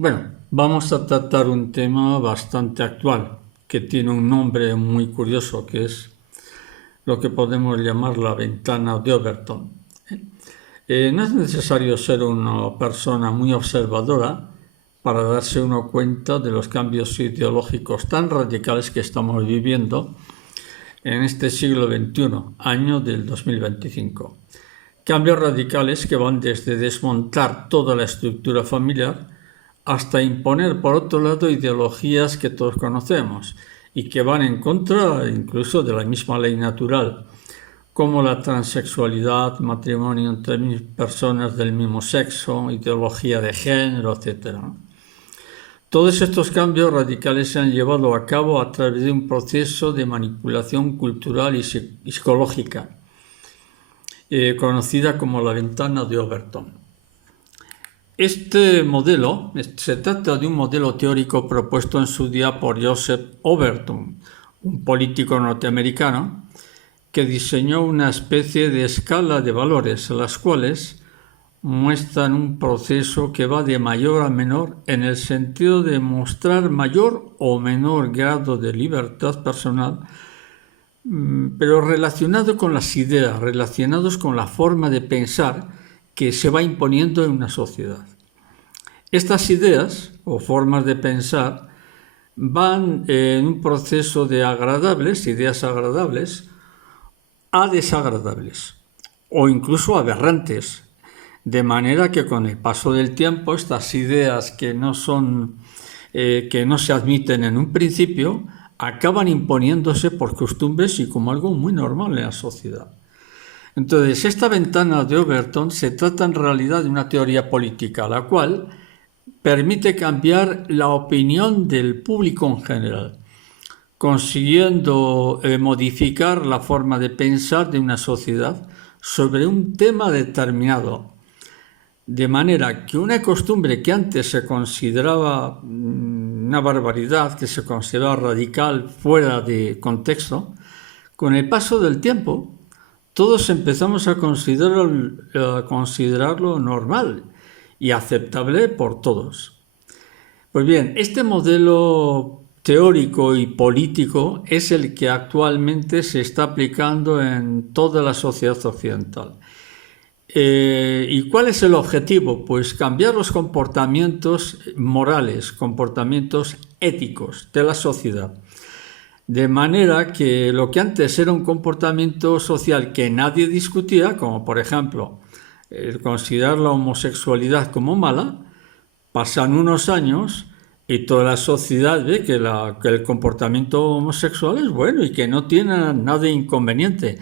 Bueno, vamos a tratar un tema bastante actual, que tiene un nombre muy curioso, que es lo que podemos llamar la ventana de Overton. No es necesario ser una persona muy observadora para darse uno cuenta de los cambios ideológicos tan radicales que estamos viviendo en este siglo XXI, año del 2025. Cambios radicales que van desde desmontar toda la estructura familiar hasta imponer, por otro lado, ideologías que todos conocemos y que van en contra incluso de la misma ley natural, como la transexualidad, matrimonio entre personas del mismo sexo, ideología de género, etc. Todos estos cambios radicales se han llevado a cabo a través de un proceso de manipulación cultural y psicológica, conocida como la ventana de Overton. Este modelo se trata de un modelo teórico propuesto en su día por Joseph Overton, un político norteamericano que diseñó una especie de escala de valores, las cuales muestran un proceso que va de mayor a menor en el sentido de mostrar mayor o menor grado de libertad personal, pero relacionado con las ideas, relacionados con la forma de pensar que se va imponiendo en una sociedad. Estas ideas o formas de pensar van en un proceso de agradables, ideas agradables, a desagradables o incluso aberrantes, de manera que con el paso del tiempo estas ideas que no se admiten en un principio acaban imponiéndose por costumbres y como algo muy normal en la sociedad. Entonces, esta ventana de Overton se trata en realidad de una teoría política, la cual permite cambiar la opinión del público en general, consiguiendo modificar la forma de pensar de una sociedad sobre un tema determinado, de manera que una costumbre que antes se consideraba una barbaridad, que se consideraba radical, fuera de contexto, con el paso del tiempo todos empezamos a considerarlo normal y aceptable por todos. Pues bien, este modelo teórico y político es el que actualmente se está aplicando en toda la sociedad occidental. ¿Y cuál es el objetivo? Pues cambiar los comportamientos morales, comportamientos éticos de la sociedad. De manera que lo que antes era un comportamiento social que nadie discutía, como por ejemplo el considerar la homosexualidad como mala, pasan unos años y toda la sociedad ve que el comportamiento homosexual es bueno y que no tiene nada de inconveniente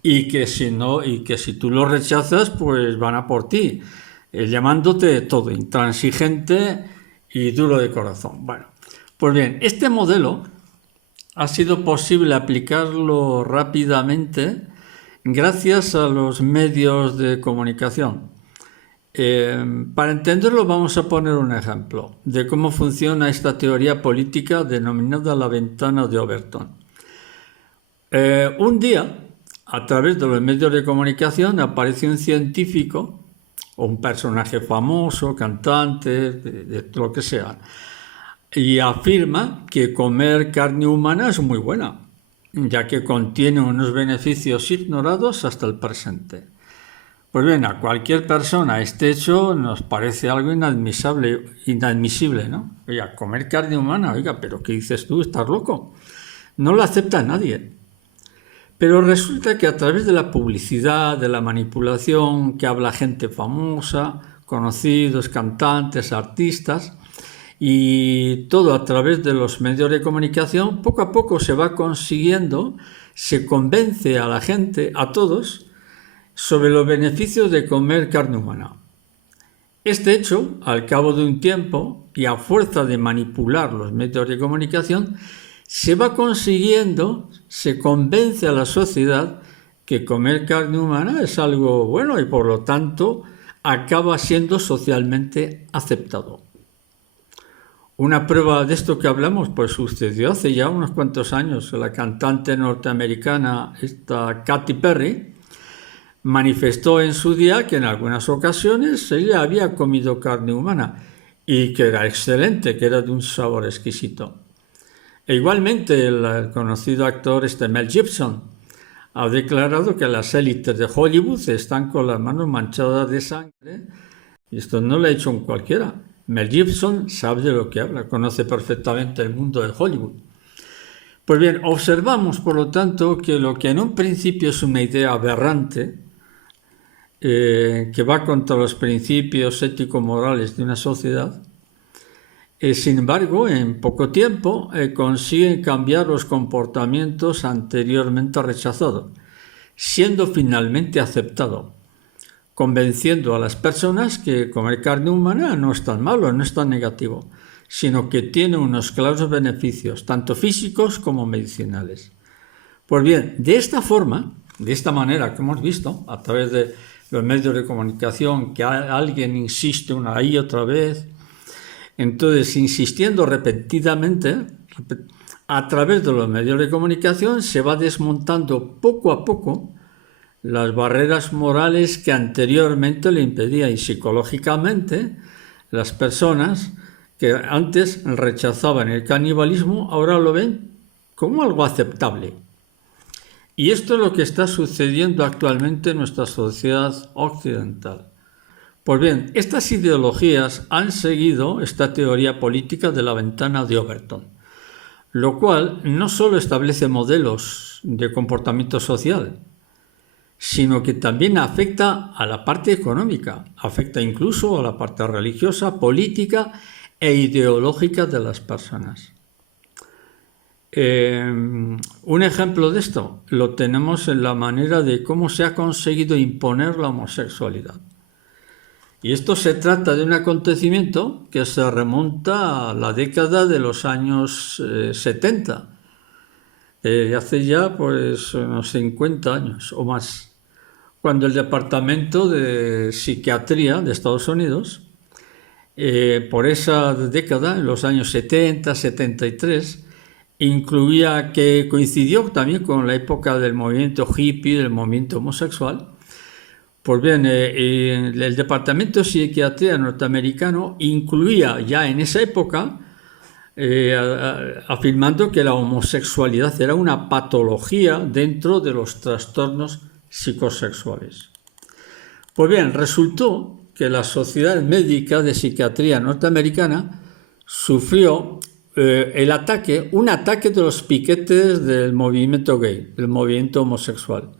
y que si tú lo rechazas, pues van a por ti, llamándote todo intransigente y duro de corazón. Bueno, pues bien, este modelo ha sido posible aplicarlo rápidamente gracias a los medios de comunicación. Para entenderlo vamos a poner un ejemplo de cómo funciona esta teoría política denominada la ventana de Overton. Un día, a través de los medios de comunicación, aparece un científico o un personaje famoso, cantante, de lo que sea, y afirma que comer carne humana es muy buena, ya que contiene unos beneficios ignorados hasta el presente. Pues bien, a cualquier persona este hecho nos parece algo inadmisible, ¿no? Oiga, comer carne humana, oiga, pero ¿qué dices tú? ¿Estás loco? No lo acepta nadie. Pero resulta que a través de la publicidad, de la manipulación, que habla gente famosa, conocidos, cantantes, artistas, y todo a través de los medios de comunicación, poco a poco se va consiguiendo, se convence a la gente, a todos, sobre los beneficios de comer carne humana. Este hecho, al cabo de un tiempo y a fuerza de manipular los medios de comunicación, se va consiguiendo, se convence a la sociedad que comer carne humana es algo bueno y por lo tanto acaba siendo socialmente aceptado. Una prueba de esto que hablamos pues sucedió hace ya unos cuantos años. La cantante norteamericana Katy Perry manifestó en su día que en algunas ocasiones ella había comido carne humana y que era excelente, que era de un sabor exquisito. E igualmente el conocido actor Mel Gibson ha declarado que las élites de Hollywood están con las manos manchadas de sangre, y esto no lo ha hecho un cualquiera. Mel Gibson sabe de lo que habla, conoce perfectamente el mundo de Hollywood. Pues bien, observamos por lo tanto que lo que en un principio es una idea aberrante, que va contra los principios ético-morales de una sociedad, sin embargo, en poco tiempo consiguen cambiar los comportamientos anteriormente rechazados, siendo finalmente aceptado, convenciendo a las personas que comer carne humana no es tan malo, no es tan negativo, sino que tiene unos claros beneficios, tanto físicos como medicinales. Pues bien, de esta forma, de esta manera que hemos visto, a través de los medios de comunicación, que alguien insiste una y otra vez, entonces, insistiendo repetidamente, a través de los medios de comunicación se va desmontando poco a poco las barreras morales que anteriormente le impedían, y psicológicamente las personas que antes rechazaban el canibalismo ahora lo ven como algo aceptable. Y esto es lo que está sucediendo actualmente en nuestra sociedad occidental. Pues bien, estas ideologías han seguido esta teoría política de la ventana de Overton, lo cual no solo establece modelos de comportamiento social, sino que también afecta a la parte económica, afecta incluso a la parte religiosa, política e ideológica de las personas. Un ejemplo de esto lo tenemos en la manera de cómo se ha conseguido imponer la homosexualidad. Y esto se trata de un acontecimiento que se remonta a la década de los años 70, hace ya pues unos 50 años o más, cuando el Departamento de Psiquiatría de Estados Unidos, por esa década, en los años 70, 73, incluía, que coincidió también con la época del movimiento hippie, del movimiento homosexual. Pues bien, el Departamento de Psiquiatría norteamericano incluía ya en esa época, afirmando que la homosexualidad era una patología dentro de los trastornos psicosexuales. Pues bien, resultó que la Sociedad Médica de Psiquiatría norteamericana sufrió un ataque de los piquetes del movimiento gay, del movimiento homosexual,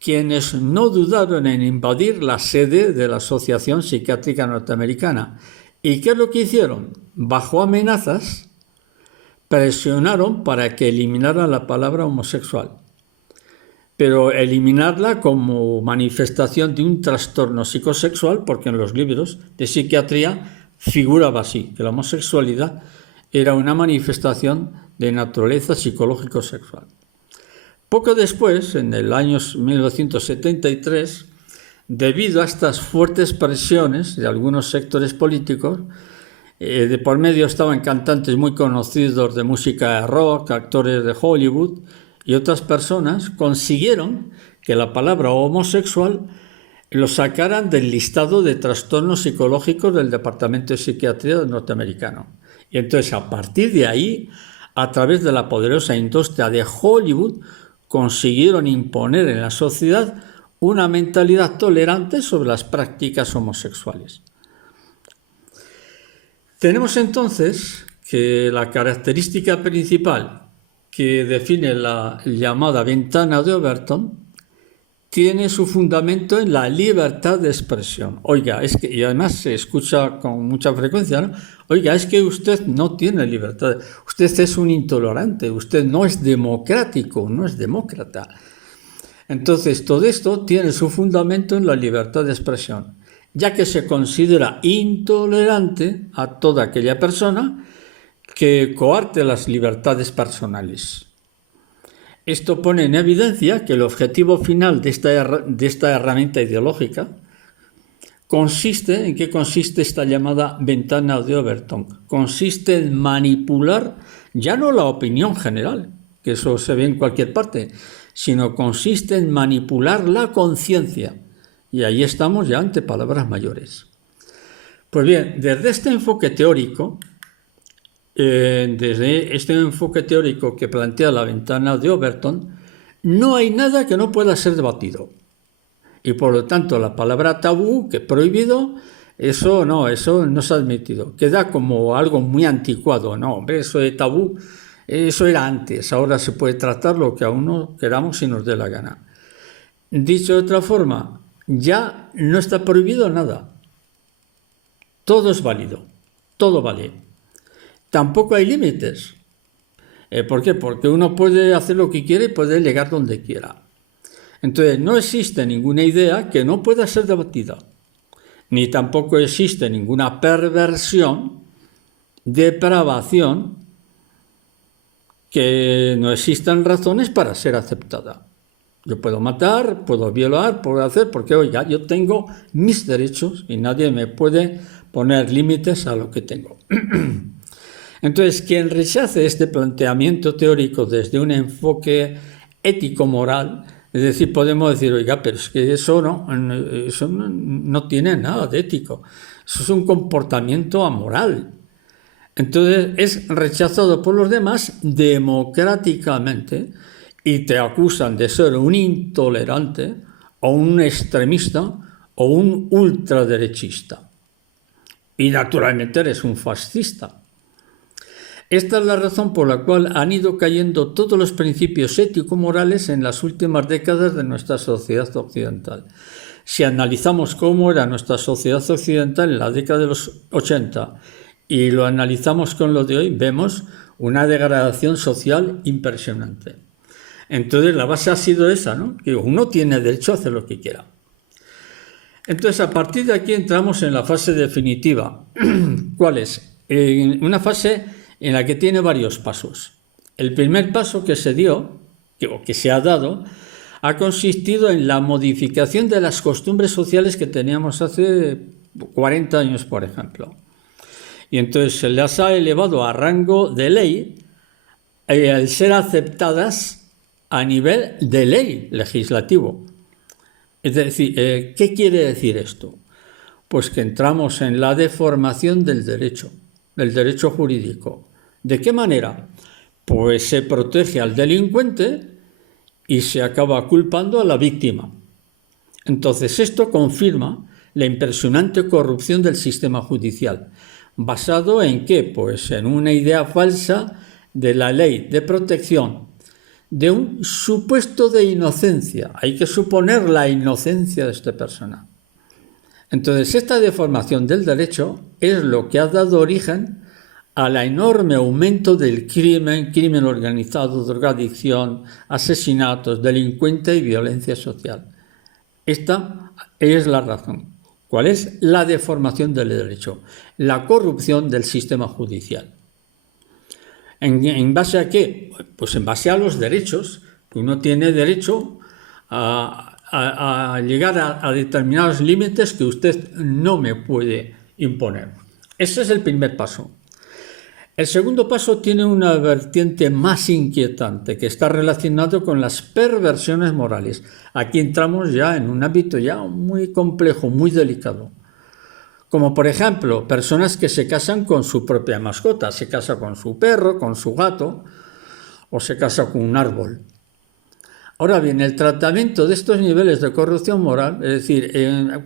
quienes no dudaron en invadir la sede de la Asociación Psiquiátrica Norteamericana. ¿Y qué es lo que hicieron? Bajo amenazas, presionaron para que eliminaran la palabra homosexual, pero eliminarla como manifestación de un trastorno psicosexual, porque en los libros de psiquiatría figuraba así, que la homosexualidad era una manifestación de naturaleza psicológico-sexual. Poco después, en el año 1973, debido a estas fuertes presiones de algunos sectores políticos, de por medio estaban cantantes muy conocidos de música rock, actores de Hollywood y otras personas, consiguieron que la palabra homosexual lo sacaran del listado de trastornos psicológicos del Departamento de Psiquiatría norteamericano. Y entonces, a partir de ahí, a través de la poderosa industria de Hollywood, consiguieron imponer en la sociedad una mentalidad tolerante sobre las prácticas homosexuales. Tenemos entonces que la característica principal que define la llamada ventana de Overton tiene su fundamento en la libertad de expresión. Oiga, es que, y además se escucha con mucha frecuencia, ¿no? Oiga, es que usted no tiene libertad, usted es un intolerante, usted no es democrático, no es demócrata. Entonces, todo esto tiene su fundamento en la libertad de expresión, ya que se considera intolerante a toda aquella persona que coarte las libertades personales. Esto pone en evidencia que el objetivo final de esta herramienta ideológica consiste, ¿en qué consiste esta llamada ventana de Overton? Consiste en manipular ya no la opinión general, que eso se ve en cualquier parte, sino consiste en manipular la conciencia. Y ahí estamos ya ante palabras mayores. Pues bien, desde este enfoque teórico, que plantea la ventana de Overton, no hay nada que no pueda ser debatido. Y por lo tanto, la palabra tabú, que prohibido, eso no se ha admitido. Queda como algo muy anticuado. No, hombre, eso de tabú, eso era antes. Ahora se puede tratar lo que a uno queramos y nos dé la gana. Dicho de otra forma, ya no está prohibido nada. Todo es válido. Todo vale. Tampoco hay límites. ¿Por qué? Porque uno puede hacer lo que quiere y puede llegar donde quiera. Entonces, no existe ninguna idea que no pueda ser debatida, ni tampoco existe ninguna perversión, depravación, que no existan razones para ser aceptada. Yo puedo matar, puedo violar, puedo hacer, porque oiga, yo tengo mis derechos y nadie me puede poner límites a lo que tengo. Entonces, quien rechace este planteamiento teórico desde un enfoque ético-moral, es decir, podemos decir, oiga, pero es que eso no tiene nada de ético, eso es un comportamiento amoral. Entonces es rechazado por los demás democráticamente y te acusan de ser un intolerante o un extremista o un ultraderechista. Y naturalmente eres un fascista. Esta es la razón por la cual han ido cayendo todos los principios ético-morales en las últimas décadas de nuestra sociedad occidental. Si analizamos cómo era nuestra sociedad occidental en la década de los 80 y lo analizamos con lo de hoy, vemos una degradación social impresionante. Entonces la base ha sido esa, ¿no? Que uno tiene derecho a hacer lo que quiera. Entonces a partir de aquí entramos en la fase definitiva. ¿Cuál es? Una fase en la que tiene varios pasos. El primer paso que se dio, o que se ha dado, ha consistido en la modificación de las costumbres sociales que teníamos hace 40 años, por ejemplo. Y entonces se las ha elevado a rango de ley al ser aceptadas a nivel de ley legislativo. Es decir, ¿qué quiere decir esto? Pues que entramos en la deformación del derecho jurídico. ¿De qué manera? Pues se protege al delincuente y se acaba culpando a la víctima. Entonces esto confirma la impresionante corrupción del sistema judicial. ¿Basado en qué? Pues en una idea falsa de la ley de protección, de un supuesto de inocencia. Hay que suponer la inocencia de esta persona. Entonces esta deformación del derecho es lo que ha dado origen al enorme aumento del crimen organizado, drogadicción, asesinatos, delincuencia y violencia social. Esta es la razón. ¿Cuál es? La deformación del derecho, la corrupción del sistema judicial. ¿En base a qué? Pues en base a los derechos. Uno tiene derecho a llegar a determinados límites que usted no me puede imponer. Ese es el primer paso. El segundo paso tiene una vertiente más inquietante que está relacionado con las perversiones morales. Aquí entramos ya en un ámbito ya muy complejo, muy delicado. Como por ejemplo, personas que se casan con su propia mascota, se casa con su perro, con su gato o se casa con un árbol. Ahora bien, el tratamiento de estos niveles de corrupción moral, es decir,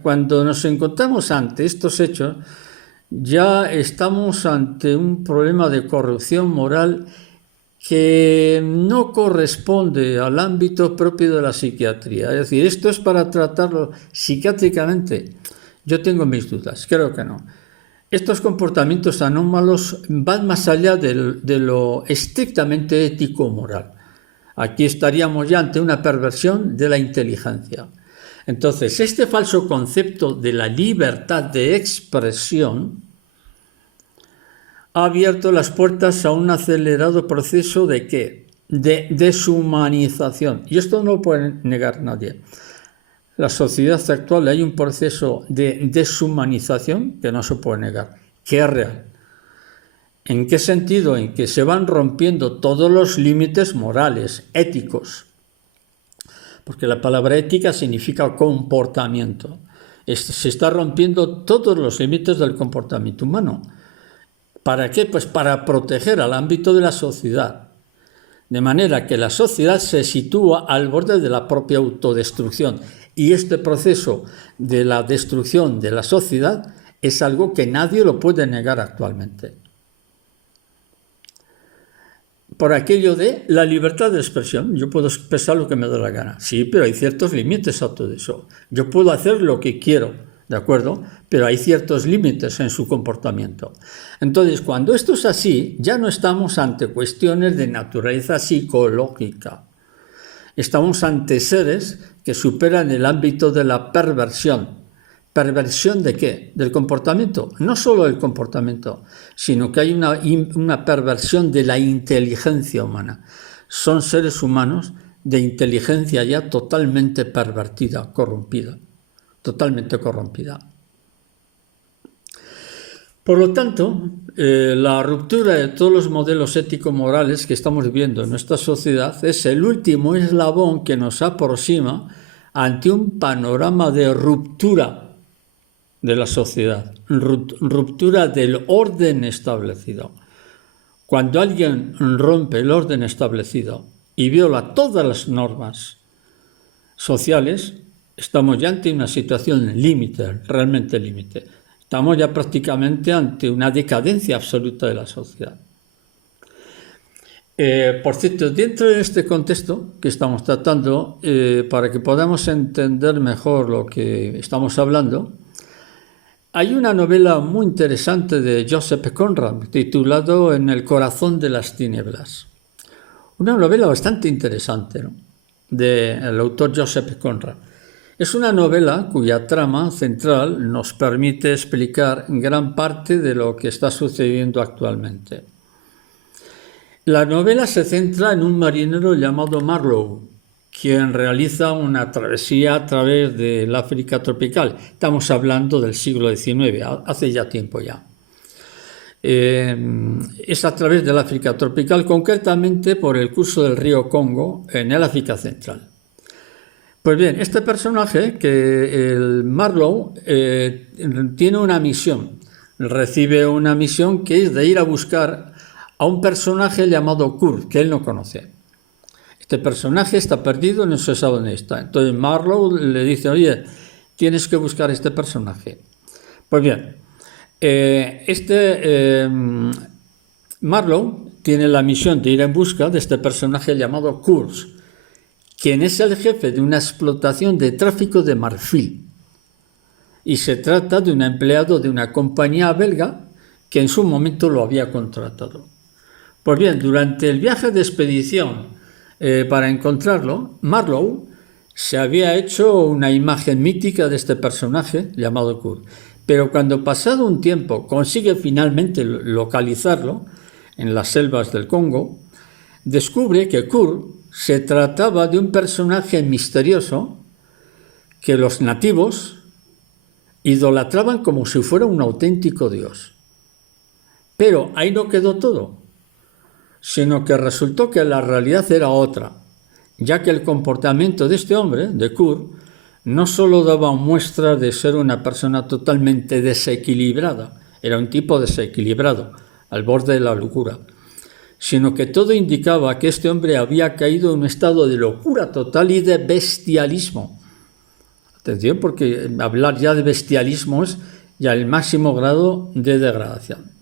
cuando nos encontramos ante estos hechos, ya estamos ante un problema de corrupción moral que no corresponde al ámbito propio de la psiquiatría. Es decir, esto es para tratarlo psiquiátricamente. Yo tengo mis dudas, creo que no. Estos comportamientos anómalos van más allá de lo estrictamente ético-moral. Aquí estaríamos ya ante una perversión de la inteligencia. Entonces, este falso concepto de la libertad de expresión ha abierto las puertas a un acelerado proceso de ¿qué? De deshumanización. Y esto no lo puede negar nadie. La sociedad actual hay un proceso de deshumanización que no se puede negar, que es real. ¿En qué sentido? En que se van rompiendo todos los límites morales, éticos. Porque la palabra ética significa comportamiento. Se está rompiendo todos los límites del comportamiento humano. ¿Para qué? Pues para proteger al ámbito de la sociedad. De manera que la sociedad se sitúa al borde de la propia autodestrucción. Y este proceso de la destrucción de la sociedad es algo que nadie lo puede negar actualmente. Por aquello de la libertad de expresión, yo puedo expresar lo que me da la gana. Sí, pero hay ciertos límites a todo eso. Yo puedo hacer lo que quiero, ¿de acuerdo? Pero hay ciertos límites en su comportamiento. Entonces, cuando esto es así, ya no estamos ante cuestiones de naturaleza psicológica. Estamos ante seres que superan el ámbito de la perversión. ¿Perversión de qué? Del comportamiento. No solo del comportamiento, sino que hay una perversión de la inteligencia humana. Son seres humanos de inteligencia ya totalmente pervertida, corrompida. Totalmente corrompida. Por lo tanto, la ruptura de todos los modelos ético-morales que estamos viviendo en nuestra sociedad es el último eslabón que nos aproxima ante un panorama de ruptura de la sociedad, ruptura del orden establecido. Cuando alguien rompe el orden establecido y viola todas las normas sociales, estamos ya ante una situación límite, realmente límite. Estamos ya prácticamente ante una decadencia absoluta de la sociedad. Por cierto, dentro de este contexto que estamos tratando, para que podamos entender mejor lo que estamos hablando, hay una novela muy interesante de Joseph Conrad, titulado En el corazón de las tinieblas. Una novela bastante interesante, ¿no?, del autor Joseph Conrad. Es una novela cuya trama central nos permite explicar gran parte de lo que está sucediendo actualmente. La novela se centra en un marinero llamado Marlowe, quien realiza una travesía a través del África tropical. Estamos hablando del siglo XIX, hace ya tiempo ya. Es a través del África tropical, concretamente por el curso del río Congo, en el África central. Pues bien, este personaje, el Marlowe, tiene una misión. Recibe una misión que es de ir a buscar a un personaje llamado Kurt, que él no conoce. Este personaje está perdido, no se sabe dónde está. Entonces Marlowe le dice, oye, tienes que buscar a este personaje. Pues bien, Marlowe tiene la misión de ir en busca de este personaje llamado Kurz, quien es el jefe de una explotación de tráfico de marfil. Y se trata de un empleado de una compañía belga que en su momento lo había contratado. Pues bien, durante el viaje de expedición para encontrarlo, Marlowe se había hecho una imagen mítica de este personaje llamado Kurt. Pero cuando pasado un tiempo consigue finalmente localizarlo en las selvas del Congo, descubre que Kurt se trataba de un personaje misterioso que los nativos idolatraban como si fuera un auténtico dios. Pero ahí no quedó todo, sino que resultó que la realidad era otra, ya que el comportamiento de este hombre, de Kurt, no solo daba muestra de ser una persona totalmente desequilibrada, era un tipo desequilibrado, al borde de la locura, sino que todo indicaba que este hombre había caído en un estado de locura total y de bestialismo. Atención, porque hablar ya de bestialismo es ya el máximo grado de degradación.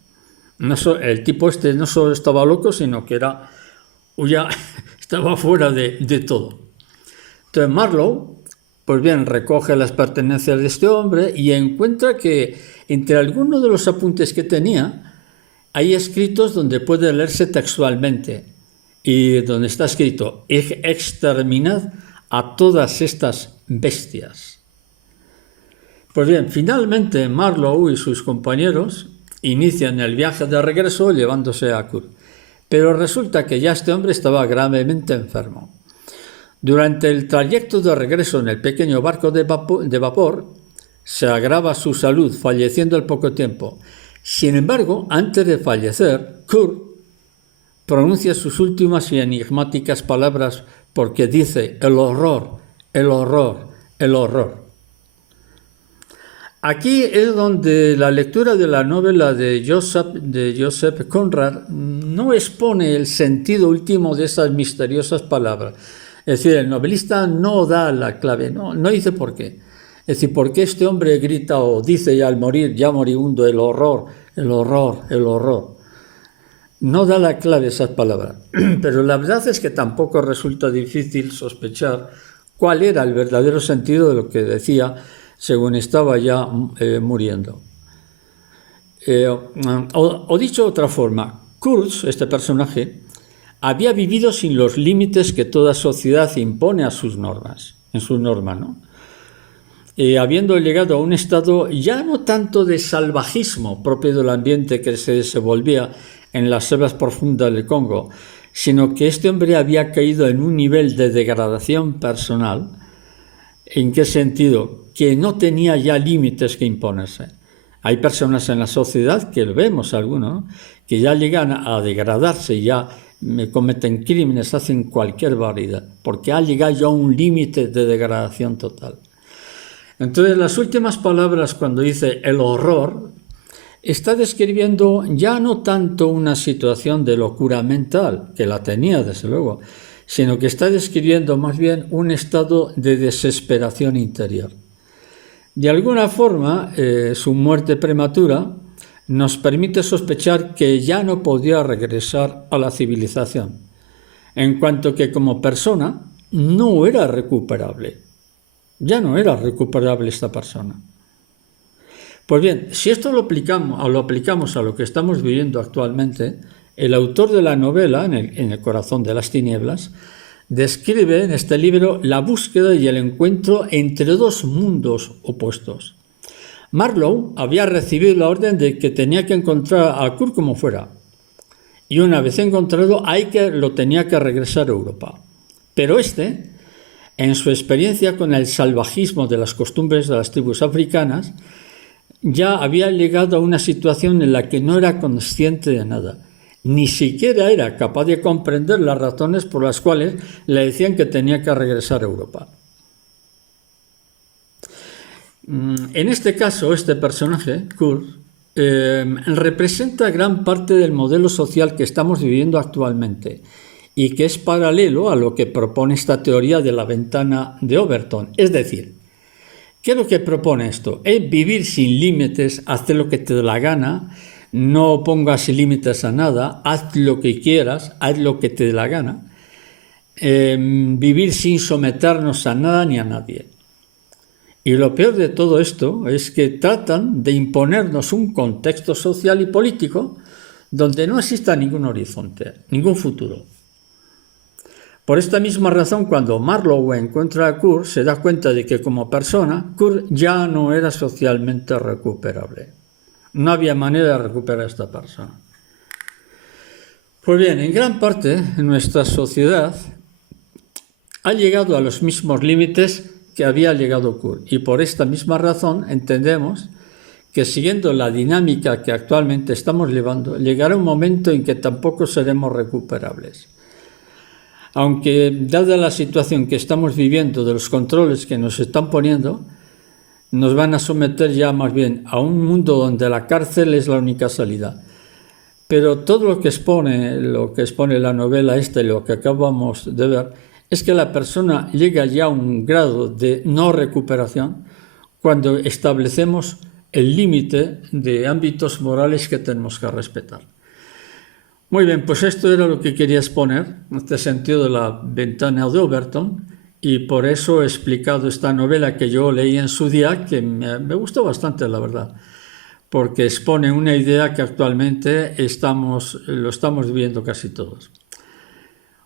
El tipo este no solo estaba loco, sino que ya estaba fuera de todo. Entonces Marlowe, pues bien, recoge las pertenencias de este hombre y encuentra que entre algunos de los apuntes que tenía hay escritos donde puede leerse textualmente y donde está escrito: exterminad a todas estas bestias. Pues bien, finalmente Marlowe y sus compañeros inician el viaje de regreso llevándose a Kurt. Pero resulta que ya este hombre estaba gravemente enfermo. Durante el trayecto de regreso en el pequeño barco de vapor, se agrava su salud, falleciendo al poco tiempo. Sin embargo, antes de fallecer, Kurt pronuncia sus últimas y enigmáticas palabras porque dice: el horror, el horror, el horror. Aquí es donde la lectura de la novela de Joseph Conrad no expone el sentido último de esas misteriosas palabras. Es decir, el novelista no da la clave, no dice por qué. Es decir, ¿por qué este hombre grita o dice ya al morir, ya moribundo, el horror, el horror, el horror? No da la clave esas palabras. Pero la verdad es que tampoco resulta difícil sospechar cuál era el verdadero sentido de lo que decía según estaba ya muriendo. O dicho de otra forma, Kurz, este personaje, había vivido sin los límites que toda sociedad impone a sus normas, en sus normas, ¿no? Habiendo llegado a un estado ya no tanto de salvajismo propio del ambiente que se desenvolvía en las selvas profundas del Congo, sino que este hombre había caído en un nivel de degradación personal. ¿En qué sentido? Que no tenía ya límites que imponerse. Hay personas en la sociedad, que lo vemos algunos, ¿no?, que ya llegan a degradarse, ya cometen crímenes, hacen cualquier barbaridad, porque ha llegado ya a un límite de degradación total. Entonces, las últimas palabras, cuando dice el horror, está describiendo ya no tanto una situación de locura mental, que la tenía desde luego, sino que está describiendo más bien un estado de desesperación interior. De alguna forma, su muerte prematura nos permite sospechar que ya no podía regresar a la civilización, en cuanto que como persona no era recuperable. Ya no era recuperable esta persona. Pues bien, si esto lo aplicamos a lo que estamos viviendo actualmente, el autor de la novela, en el corazón de las tinieblas, describe en este libro la búsqueda y el encuentro entre dos mundos opuestos. Marlowe había recibido la orden de que tenía que encontrar a Kurt como fuera, y una vez encontrado, lo tenía que regresar a Europa. Pero en su experiencia con el salvajismo de las costumbres de las tribus africanas, ya había llegado a una situación en la que no era consciente de nada. Ni siquiera era capaz de comprender las razones por las cuales le decían que tenía que regresar a Europa. En este caso, este personaje, Kurt, representa gran parte del modelo social que estamos viviendo actualmente y que es paralelo a lo que propone esta teoría de la ventana de Overton. Es decir, ¿qué es lo que propone esto? Es vivir sin límites, hacer lo que te dé la gana, no pongas límites a nada, haz lo que quieras, haz lo que te dé la gana. Vivir sin someternos a nada ni a nadie. Y lo peor de todo esto es que tratan de imponernos un contexto social y político donde no exista ningún horizonte, ningún futuro. Por esta misma razón, cuando Marlowe encuentra a Kurt, se da cuenta de que como persona, Kurt ya no era socialmente recuperable. No había manera de recuperar a esta persona. Pues bien, en gran parte nuestra sociedad ha llegado a los mismos límites que había llegado Kurt, y por esta misma razón entendemos que siguiendo la dinámica que actualmente estamos llevando, llegará un momento en que tampoco seremos recuperables. Aunque, dada la situación que estamos viviendo de los controles que nos están poniendo, nos van a someter ya más bien a un mundo donde la cárcel es la única salida. Pero todo lo que expone la novela y lo que acabamos de ver, es que la persona llega ya a un grado de no recuperación cuando establecemos el límite de ámbitos morales que tenemos que respetar. Muy bien, pues esto era lo que quería exponer, en este sentido de la ventana de Overton, y por eso he explicado esta novela que yo leí en su día, que me gustó bastante, la verdad, porque expone una idea que actualmente lo estamos viviendo casi todos.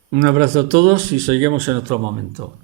Un abrazo a todos y seguimos en otro momento.